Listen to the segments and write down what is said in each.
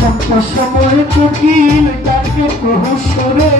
শান্ত সময় কোকিল তাকে প্রহসরে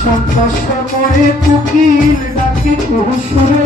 সন্ধ্যা সময়ে কোকিল ডাকে কৌশলে